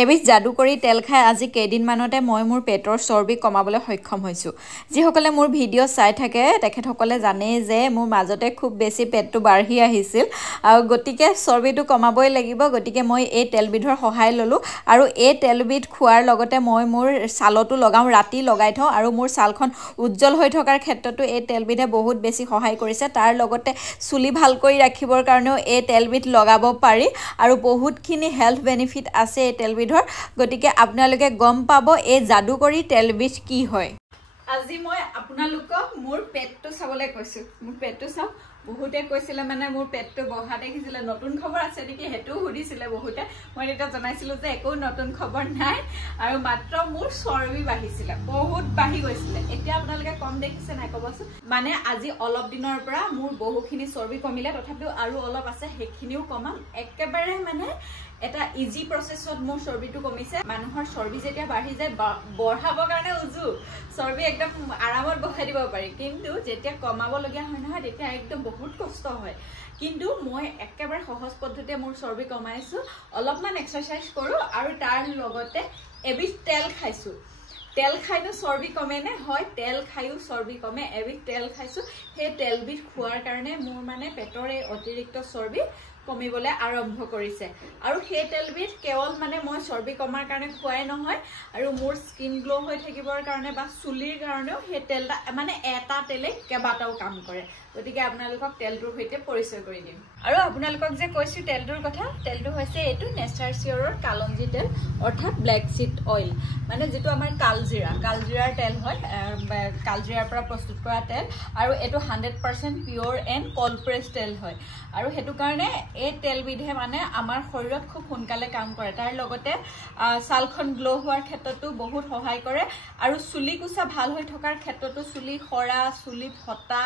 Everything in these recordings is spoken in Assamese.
এবিধ যাদুকৰী তেল খাই আজি কেইদিনমানতে মই মোৰ পেটৰ চৰ্বি কমাবলৈ সক্ষম হৈছোঁ। যিসকলে মোৰ ভিডিঅ' চাই থাকে তেখেতসকলে জানেই যে মোৰ মাজতে খুব বেছি পেটটো বাঢ়ি আহিছিল আৰু গতিকে চৰ্বিটো কমাবই লাগিব। গতিকে মই এই তেলবিধৰ সহায় ল'লোঁ আৰু এই তেলবিধ খোৱাৰ লগতে মই মোৰ ছালতো লগাওঁ, ৰাতি লগাই থওঁ আৰু মোৰ ছালখন উজ্জ্বল হৈ থকাৰ ক্ষেত্ৰতো এই তেলবিধে বহুত বেছি সহায় কৰিছে। তাৰ লগতে চুলি ভাল কৰি ৰাখিবৰ কাৰণেও এই তেলবিধ লগাব পাৰি আৰু বহুতখিনি হেল্থ বেনিফিট আছে এই তেলবিধ। গতিকে আপোনালোকে গম পাব এই যাদুকৰী তেলবিধ কি হয়। আজি মই আপোনালোকক মোৰ পেটটো চাবলৈ কৈছোঁ। মোৰ পেটটো চাওক, বহুতে কৈছিলে মানে মোৰ পেটটো বহা দেখিছিলে, নতুন খবৰ আছে নেকি সেইটোও সুধিছিলে বহুতে। মই তেতিয়া জনাইছিলোঁ যে একো নতুন খবৰ নাই আৰু মাত্ৰ মোৰ চৰ্বি বাঢ়িছিলে, বহুত বাঢ়ি গৈছিলে। এতিয়া আপোনালোকে কম দেখিছে নাই ক'বচোন। মানে আজি অলপ দিনৰ পৰা মোৰ বহুখিনি চৰ্বি কমিলে, তথাপিও আৰু অলপ আছে, সেইখিনিও কমাম। একেবাৰে মানে এটা ইজি প্ৰচেছত মোৰ চৰ্বিটো কমিছে। মানুহৰ চৰ্বি যেতিয়া বাঢ়ি যায় বঢ়াবৰ কাৰণে উজু, চৰ্বি একদম আৰামত বঢ়াই দিব পাৰি, কিন্তু যেতিয়া কমাবলগীয়া হয় নহয় তেতিয়া একদম বহুত কষ্ট হয়। কিন্তু মই একেবাৰে সহজ পদ্ধতিৰে মোৰ চৰ্বি কমাইছোঁ। অলপমান এক্সাৰচাইজ কৰোঁ আৰু তাৰ লগতে এবিধ তেল খাইছোঁ। তেল খাইনো চৰ্বি কমেনে? হয়, তেল খায়ো চৰ্বি কমে। এবিধ তেল খাইছোঁ, সেই তেলবিধ খোৱাৰ কাৰণে মোৰ মানে পেটৰ এই অতিৰিক্ত চৰ্বি কমিবলৈ আৰম্ভ কৰিছে। আৰু সেই তেলবিধ কেৱল মানে মই চৰ্বি কমাৰ কাৰণে খোৱাই নহয়, আৰু মোৰ স্কিন গ্ল' হৈ থাকিবৰ কাৰণে বা চুলিৰ কাৰণেও সেই তেলটা মানে এটা তেলেই কেইবাটাও কাম কৰে। গতিকে আপোনালোকক তেলটোৰ সৈতে পৰিচয় কৰি দিম। আৰু আপোনালোকক যে কৈছোঁ তেলটোৰ কথা, তেলটো হৈছে এইটো নেচাৰ চিয়ৰৰ কালঞ্জি তেল, অৰ্থাৎ ব্লেক চিড অইল, মানে যিটো আমাৰ কালজিৰাৰ তেল হয়, কালজিৰাৰ পৰা প্ৰস্তুত কৰা তেল। আৰু এইটো 100% পিয়'ৰ এণ্ড কল্ড প্ৰেছ তেল হয়। আৰু সেইটো কাৰণে এই তেলবিধে মানে আমাৰ শৰীৰত খুব সোনকালে কাম কৰে। তাৰ লগতে ছালখন গ্ল' হোৱাৰ ক্ষেত্ৰতো বহুত সহায় কৰে আৰু চুলি কোচা ভাল হৈ থকাৰ ক্ষেত্ৰতো, চুলি সৰা, চুলি ফটা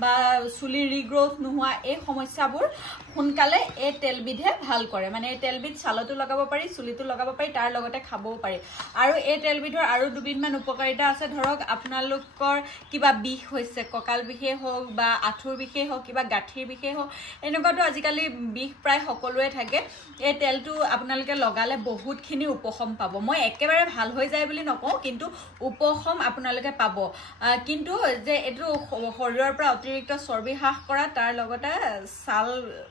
বা চুলি ৰিগ্ৰ'থ নোহোৱা এই সমস্যাবোৰ সোনকালে এই তেলবিধে ভাল কৰে। মানে এই তেলবিধ ছালতো লগাব পাৰি, চুলিতো লগাব পাৰি, তাৰ লগতে খাবও পাৰি। আৰু এই তেলবিধৰ আৰু দুবিধমান উপকাৰিতা আছে। ধৰক আপোনালোকৰ কিবা বিষ হৈছে, কঁকাল বিষেই হওক বা আঁঠুৰ বিষেই হওক, কিবা গাঁঠিৰ বিষেই হওক, এনেকুৱাতো আজিকালি বিষ প্ৰায় সকলোৰে থাকে। এই তেলটো আপোনালোকে লগালে বহুতখিনি উপশম পাব। মই একেবাৰে ভাল হৈ যায় বুলি নকওঁ, কিন্তু উপশম আপোনালোকে পাব। কিন্তু যে এইটো শৰীৰৰ পৰা অতিৰিক্ত চৰ্বি হ্ৰাস কৰা, তাৰ লগতে ছাল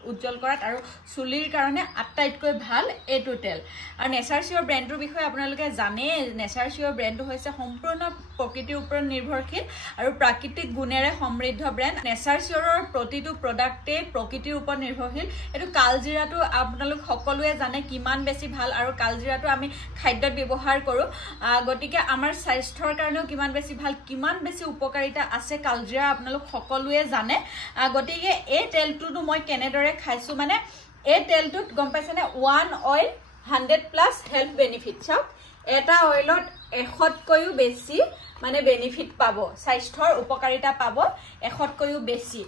উজ্জ্বল কৰাত আৰু চুলিৰ কাৰণে আটাইতকৈ ভাল এইটো তেল। আৰু নেচাৰ চিয়ৰ ব্ৰেণ্ডটোৰ বিষয়ে আপোনালোকে জানেই। নেচাৰ চিয়ৰ ব্ৰেণ্ডটো হৈছে সম্পূৰ্ণ প্ৰকৃতিৰ ওপৰত নিৰ্ভৰশীল আৰু প্ৰাকৃতিক গুণেৰে সমৃদ্ধ ব্ৰেণ্ড। নেচাৰ চিয়ৰৰ প্ৰতিটো প্ৰডাক্টেই প্ৰকৃতিৰ ওপৰত নিৰ্ভৰশীল। এইটো কালজিৰাটো আপোনালোক সকলোৱে জানে কিমান বেছি ভাল, আৰু কালজিৰাটো আমি খাদ্যত ব্যৱহাৰ কৰোঁ। গতিকে আমাৰ স্বাস্থ্যৰ কাৰণেও কিমান বেছি ভাল, কিমান বেছি উপকাৰিতা আছে কালজিৰা আপোনালোক সকলোৱে জানে। গতিকে এই তেলটোতো মই কেনেদৰে খাইছোঁ, মানে এই তেলটোত গম পাইছেনে, 1 অইল 100+ হেল্থ বেনিফিট। চাওক, এটা অইলত 100তকৈও বেছি মানে বেনিফিট পাব, স্বাস্থ্যৰ উপকাৰিতা পাব 100তকৈও বেছি।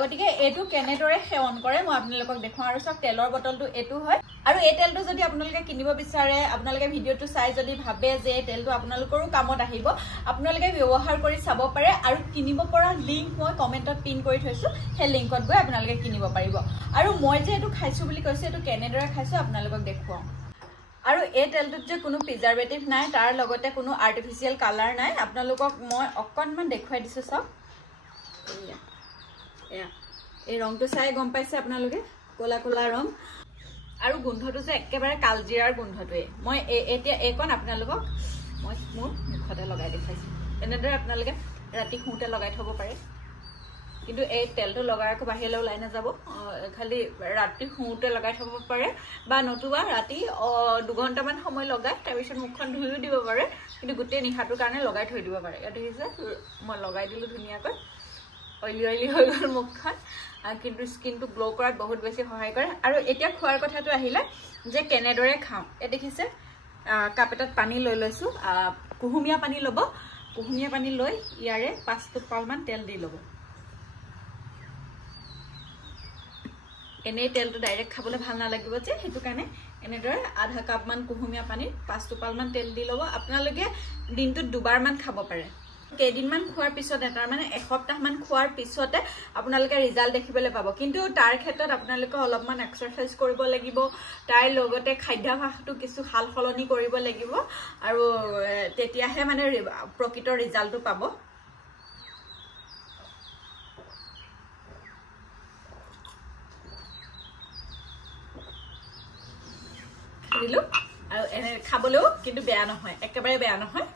গতিকে এইটো কেনেদৰে সেৱন কৰে মই আপোনালোকক দেখুৱাওঁ। আৰু চাওক, তেলৰ বটলটো এইটো হয়। আৰু এই তেলটো যদি আপোনালোকে কিনিব বিচাৰে, আপোনালোকে ভিডিঅ'টো চাই যদি ভাবে যে এই তেলটো আপোনালোকৰো কামত আহিব, আপোনালোকে ব্যৱহাৰ কৰি চাব পাৰে। আৰু কিনিব পৰা লিংক মই কমেণ্টত পিন কৰি থৈছোঁ, সেই লিংকত গৈ আপোনালোকে কিনিব পাৰিব। আৰু মই যে এইটো খাইছোঁ বুলি কৈছোঁ, এইটো কেনেদৰে খাইছোঁ আপোনালোকক দেখুৱাওঁ। আৰু এই তেলটোত যে কোনো প্ৰিজাৰ্ভেটিভ নাই, তাৰ লগতে কোনো আৰ্টিফিচিয়েল কালাৰ নাই। আপোনালোকক মই অকণমান দেখুৱাই দিছোঁ। চাওক, এয়া এই ৰংটো চাই গম পাইছে আপোনালোকে, ক'লা ক'লা ৰং। আৰু গোন্ধটো যে একেবাৰে কালজিৰাৰ গোন্ধটোৱে। মই এতিয়া এইকণ আপোনালোকক মই মোৰ মুখতে লগাই দেখুৱাইছোঁ। এনেদৰে আপোনালোকে ৰাতি শুওঁতে লগাই থ'ব পাৰে। কিন্তু এই তেলটো লগাই আকৌ বাহিৰলৈ ওলাই নাযাব, খালি ৰাতি শুওঁতে লগাই থ'ব পাৰে, বা নতুবা ৰাতি 2 ঘণ্টামান সময় লগাই তাৰপিছত মুখখন ধুইও দিব পাৰে, কিন্তু গোটেই নিশাটোৰ কাৰণে লগাই থৈ দিব পাৰে। ইয়াত দেখিছে মই লগাই দিলোঁ ধুনীয়াকৈ, অইলি হৈ গ'ল মুখখন, কিন্তু স্কিনটো গ্ল' কৰাত বহুত বেছি সহায় কৰে। আৰু এতিয়া খোৱাৰ কথাটো আহিলে যে কেনেদৰে খাওঁ, এই দেখিছে কাপ এটাত পানী লৈ লৈছোঁ। কুহুমীয়া পানী ল'ব, কুহুমীয়া পানী লৈ ইয়াৰে 5 টোপালমান তেল দি ল'ব। এনেই তেলটো ডাইৰেক্ট খাবলৈ ভাল নালাগিব যে, সেইটো কাৰণে এনেদৰে আধা কাপমান কুহুমীয়া পানীত 5 টোপালমান তেল দি ল'ব। আপোনালোকে দিনটোত 2বাৰমান খাব পাৰে। কেইদিনমান খোৱাৰ পিছতে তাৰ মানে এসপ্তাহমান খোৱাৰ পিছতে আপোনালোকে ৰিজাল্ট দেখিবলৈ পাব কিন্তু তাৰ ক্ষেত্ৰত আপোনালোকে অলপমান এক্সাৰসাইজ কৰিব লাগিব তাৰ লগতে খাদ্যাভ্যাসটো কিছু হাল সলনি কৰিব লাগিব আৰু তেতিয়াহে মানে প্ৰকৃত ৰিজাল্টটো পাব দিলো আৰু এনে খাবলেও কিন্তু বেয়া নহয় একেবাৰে বেয়া নহয়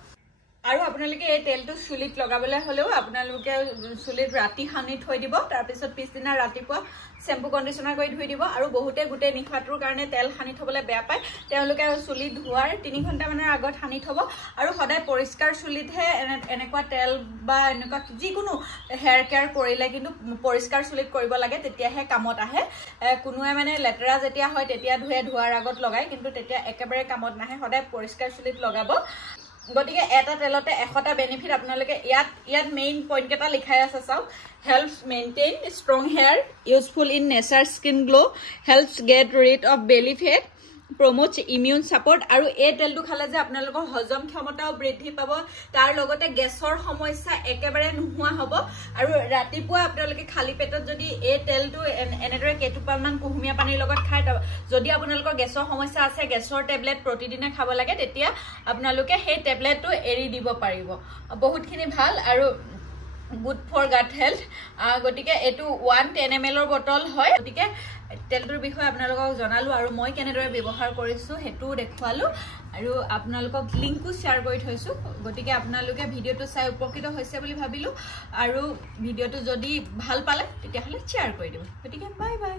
আৰু আপোনালোকে এই তেলটো চুলিত লগাবলৈ হলেও আপোনালোকে চুলিত ৰাতি সানি থৈ দিব তাৰ পিছত পিছদিনা ৰাতিপুৱা শ্যাম্পু কণ্ডিশনাৰ কৰি ধুই দিব আৰু বহুতে গুটে নিখাটোৰ কাৰণে তেল সানি থবলৈ বেয়া পায় তেওঁলোকে চুলি ধোৱাৰ 3 ঘণ্টা মানৰ আগত সানি থব আৰু সদায় পৰিষ্কাৰ চুলিতহে এনেকুৱা তেল বা এনেকুৱা যিকোনো হেয়াৰ কেয়াৰ কৰিলে কিন্তু পৰিষ্কাৰ চুলিত কৰিব লাগে তেতিয়াহে কামত আহে কোনোৱে মানে লেতেৰা যেতিয়া হয় তেতিয়া ধোৱাৰ আগত লগায় কিন্তু তেতিয়া একেবাৰে কামত নাহে সদায় পৰিষ্কাৰ চুলিত লগাব গতিকে এটা তেলতে 100টা বেনিফিট আপোনালোকে ইয়াত মেইন পইণ্ট কেটা লিখাই আছে চাও helps maintain strong hair useful in natural skin glow helps get rid of belly fat promotes immune support আৰু এই তেলটো খালে যে আপোনালোকৰ হজম ক্ষমতাও বৃদ্ধি পাব তাৰ লগতে গেছৰ সমস্যা একেবাৰে নোহোৱা হ'ব আৰু ৰাতিপুৱা আপোনালোকে খালি পেটত যদি এই তেলটো এনেদৰে কেটুপালমান কুহুমীয়া পানীৰ লগত খায় যদি আপোনালোকৰ গেছৰ সমস্যা আছে গেছৰ টেবলেট প্ৰতিদিনে খাব লাগে তেতিয়া আপোনালোকে সেই টেবলেটটো এৰি দিব পাৰিব বহুতখিনি ভাল আৰু good for gut health গটিকে এটো 110 ml ৰ বটল হয় গটিকে তেলটোৰ বিষয়ে আপোনালোকক জনালো আৰু মই কেনেদৰে ব্যৱহাৰ কৰিছো হেতু দেখুৱালো আৰু আপোনালোকক লিংকও শেয়াৰ কৰি থৈছো গটিকে আপোনালোকে ভিডিওটো চাই উপকৃত হৈছে বুলি ভাবিলো আৰু ভিডিওটো যদি ভাল পালে তেতিয়া হলে শেয়াৰ কৰি দিব গটিকে বাই বাই